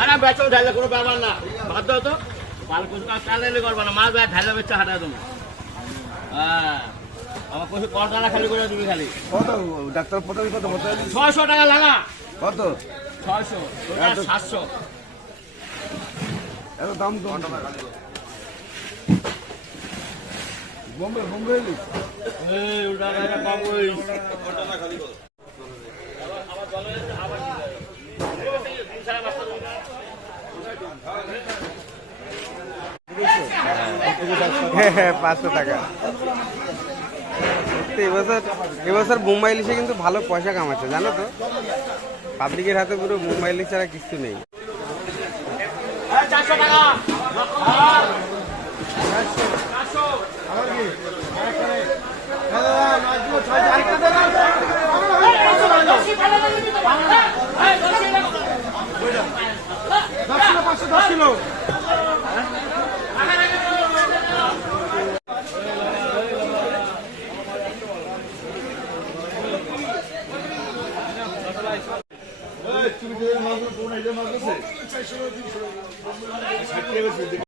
আরে বেচো ঢালে কোনো ব্যাপার না, বাদ দাও তো। ভালো কিছু কাজ চালাইলে করবো না, মাল ঢালে বেচা হাঁটায় তুমি। হ্যাঁ, আমার কিছু কলকাতা খালি করে দিবি খালি। কত ডাক্তার পটাবি কত বলতে 600 টাকা লাগা। কত 600, 700। এত দাম তো বোম্বে বোম্বে ইলিশ এই উল্টা টাকা কম করিস। হ্যাঁ 500 টাকা। এবছর মুম্বাই ইলিশে কিন্তু ভালো পয়সা কামাচ্ছে জানো তো। পাবলিকের হাতে পুরো মুম্বাই ইলিশ ছাড়া কিছু নেই। 400 টাকা। তুমি যে মাছ কোন আইডিয়া মাছ আছে